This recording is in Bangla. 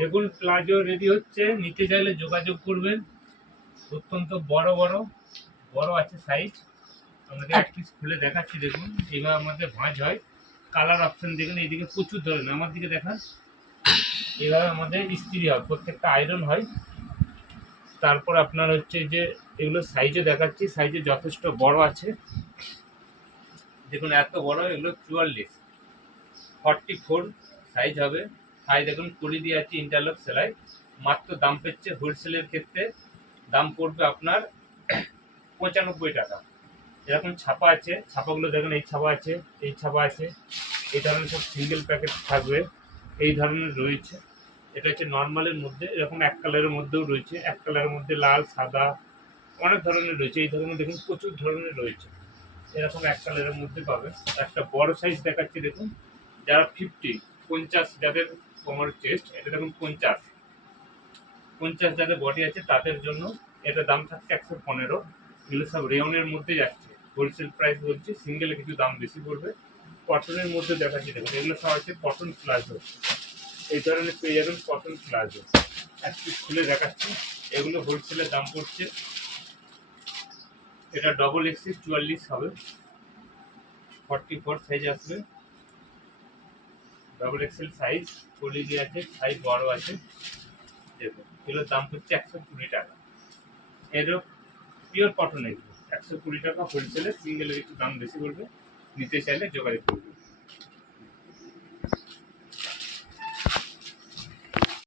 দেখুন প্লাজো রেডি হচ্ছে, নিতে চাইলে যোগাযোগ করবেন। অত্যন্ত বড় বড় বড় আছে সাইজ। আমাদের এক পিস খুলে দেখাচ্ছি। দেখুন এইভাবে আমাদের ভাঁজ হয়। কালার অপশন দেখুন, এইদিকে প্রচুর ধরনের, আমার দিকে দেখান। এইভাবে আমাদের ইস্ত্রি হয়, প্রত্যেকটা আয়রন হয়। তারপর আপনার হচ্ছে যে এগুলো সাইজও দেখাচ্ছি, সাইজে যথেষ্ট বড় আছে। দেখুন এত বড়, এগুলো 44 সাইজ হবে। সাইজ দেখুন কলি দিয়ে আছে, ইন্টারলক সেলাই। মাত্র দাম পেচ্ছে হোলসেলের ক্ষেত্রে দাম পড়বে আপনার 95 টাকা। এরকম ছাপা আছে, ছাপাগুলো দেখুন, এই ছাপা আছে, এই ছাপা আছে। এই ধরনের সব সিঙ্গেল প্যাকেট থাকবে, এই ধরনের রয়েছে। এটা হচ্ছে নর্মালের মধ্যে, এরকম এক কালারের মধ্যেও রয়েছে, এক কালারের মধ্যে লাল, সাদা, অনেক ধরনের রয়েছে। এই ধরনের দেখুন প্রচুর ধরনের রয়েছে, এরকম এক কালারের মধ্যে পাবেন। একটা বড় সাইজ দেখাচ্ছি দেখুন, যারা 50 যাদের কোমর চেস্ট, এটা দেখুন 50 যাদের বডি আছে তাদের জন্য এটা দাম থাকছে 115। এগুলো সব রেয়নের মধ্যে যাচ্ছে, হোলসেল প্রাইস বলছি, সিঙ্গেলে কিছু দাম বেশি পড়বে। কটনের মধ্যে দেখাচ্ছি দেখুন, এগুলো সব হচ্ছে কটন প্লাজো। এই ধরনের পেয়ে যাবেন কটন প্লাজো। এক পিস খুলে দেখাচ্ছি। এগুলো হোলসেলের দাম পড়ছে, এটা ডবল এক্সেল 44 হবে, 44 সাইজ আসবে। ডবল এক্সেল সাইজ, কলি দিয়ে আছে, সাইজ বড় আছে। দেখুন এগুলোর দাম হচ্ছে 120 টাকা। এরও পিওর কটন, এগুলো 120 টাকা হোলসেলে, সিঙ্গেলের একটু দাম বেশি পড়বে। নিতে চাইলে যোগাযোগ করবে।